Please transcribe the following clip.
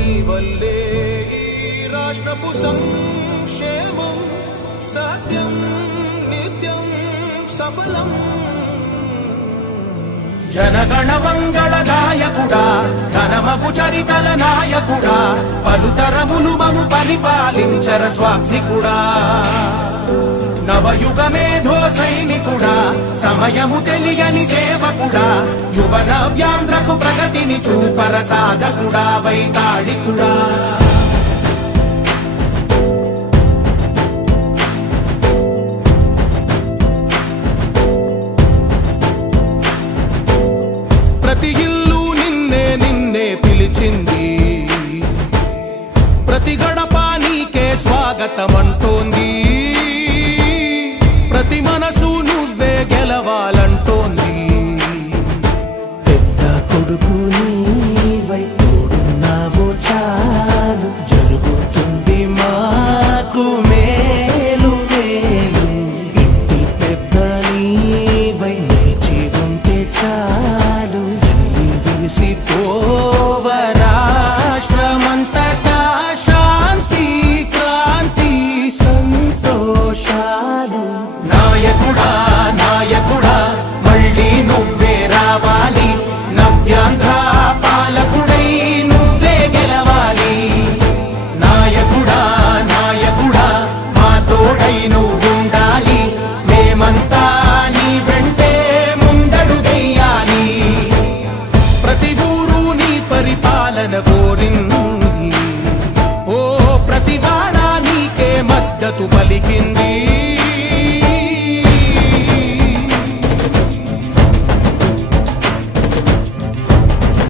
నీ వల్లే ఈ రాష్ట్రపు సంక్షేమం సత్యం నిత్యం సఫలం. జనగణ మంగళ గాయకుడా, ఘనమగు చరితల నాయకుడా, పలుతరములు మము పరిపాలించర స్వామికుడా. నవయుగ మేధో సైనికుడా, సమయము తెలియని సేవకుడా, యువ నవ్యాంధ్రకు ప్రగతిని చూపర సాధకుడా, వైతాళికుడా. ప్రతి ఇల్లు నిన్నే నిన్నే పిలిచింది, ప్రతి గడప నీకే స్వాగతమంటోంది, ప్రతి మనసు నువ్వే గెలవాలంటోంది. పెద్ద కొడుకు నీవై తోడున్నావు చాలు, జరుగుతుంది మాకు మేలు మేలు. ఇంటి పెద్ద నీవై నిలిచి ఉంటే చాలు, విరిసి పోవ రాష్ట్రమంతటా శాంతి క్రాంతి సంతోషాలు. నాయకుడా నాయకుడా మళ్ళీ నువ్వే రావాలి, నవ్యాంధ్ర పాలకుడై నువ్వే గెలవాలి. నాయకుడా నాయకుడా మా తోడై నువ్వుండాలి, మేమంతా నీ వెంటే ముందడుగెయ్యాలి. ప్రతి ఊరు నీ పరిపాలన కోరింది, ఓ ప్రతి వాడ నీకే మద్దతు పలికింది.